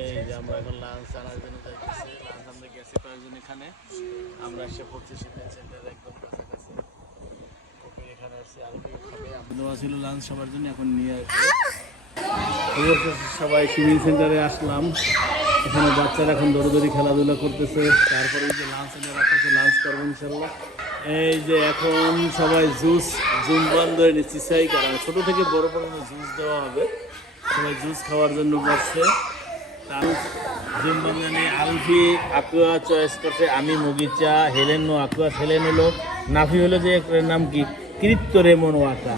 এই যে আমরা এখন লাঞ্চ আনার জন্য যাইতেছি। লাঞ্চ আমরা গেছি কয়েকজন এখানে, আমরা এসে পড়ছি শিপিং সেন্টারের একদম কাছাকাছি। ওকে এখানে আসছি আলু খাবে, দেওয়া ছিল লাঞ্চ সবার জন্য, এখন নিয়ে আসবে। সবাই শিপিং সেন্টারে আসলাম, এখানে বাচ্চারা এখন দৌড়দৌড়ি খেলাধুলা করতেছে। তারপরে এই যে লাঞ্চ এনে রাখতেছে, লাঞ্চ করবো ইনশাল্লাহ। এই যে এখন সবাই জুস বন্ধ হয়ে নিচ্ছি চাই, কারণ ছোটো থেকে বড় পর্যন্ত জুস দেওয়া হবে, সবাই জুস খাওয়ার জন্য বসছে। জুম বাংলানি আলফি আকুয়া চয়েস করছে, আমি মগিচা, হেলেন নো আকুয়া, হেলেন হলো নাফি, হলো যে নাম কি কৃত্য রেমন ওয়াটা।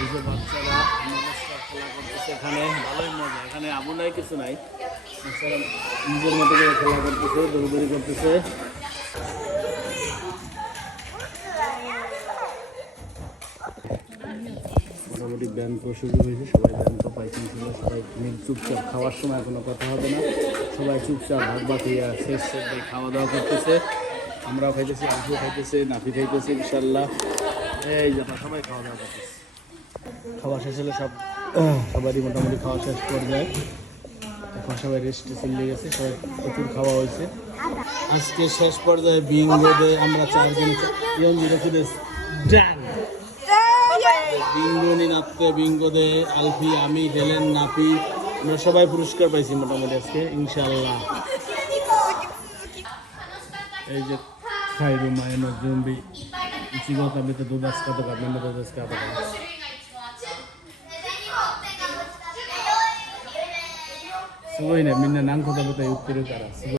এই যে বাচ্চারা নমস্কার খেলা করতেছে এখানে, ভালোই মজা। এখানে আবু নাই, কিছু নাই, বাচ্চারা নিজের মতো করে খেলা করতেছে, দৌড়দৌড়ি করতেছে। মোটামুটি ব্যায়াম তো শুরু হয়েছে, সবাই ব্যায়াম তো পাইছেন ছিল, সবাই চুপচাপ খাওয়ার সময় কোনো কথা হবে না, সবাই চুপচাপ ভাগ ভাগ হয়ে শেষ দিয়ে খাওয়া দাওয়া করতেছে। আমরাও খাইতেছি, আলফিও খাইতেছে, নাফি খাইতেছে ইনশাল্লাহ। এই যে সবাই খাওয়া দাওয়া করতেছে। খাওয়া শেষ হলে সবারই মোটামুটি খাওয়া শেষ পর্যায়ে, এখন সবাই রেস্টে চলে গেছে, সবাই প্রচুর খাওয়া হয়েছে। আজকে শেষ পর্যায়ে বিং রোডে আমরা চারজন ডান বিঙ্গনি নাপতে, বিঙ্গোদে আলফি, আমি, হেলেন, নাপি, আমরা সবাই পুরস্কার পাইছি মোটামুটি আজকে ইনশাআল্লাহ। এই যে খাইরু মায়নো জম্বি ইচিগো কাবে তো দুদাস কাটো কাবে না দুদাস কাটো কাবে সবাই না মিন্না নাং কথা বলতে উত্তরে তারা